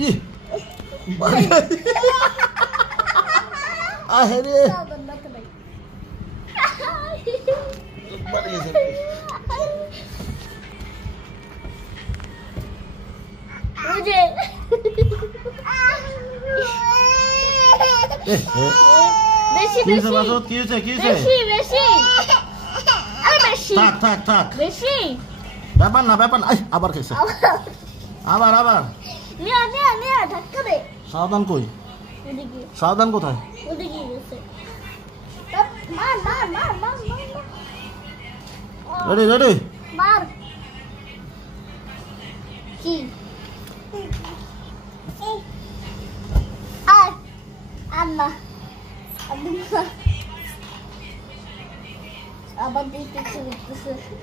ih. Akhirnya. मुझे বেশি কি হইছে বাসত কি হইছে বেশি বেশি আরে বেশি থাক বেশি ব্যাপার না আই আবার খাইছে আবার নিয়া ধাক্কা দে সাবধান কই ওদিকে সাবধান কোথায় ওদিকে গেছে মার রেডি মার কি আম্মা আবার দিতে শুরু করতেছে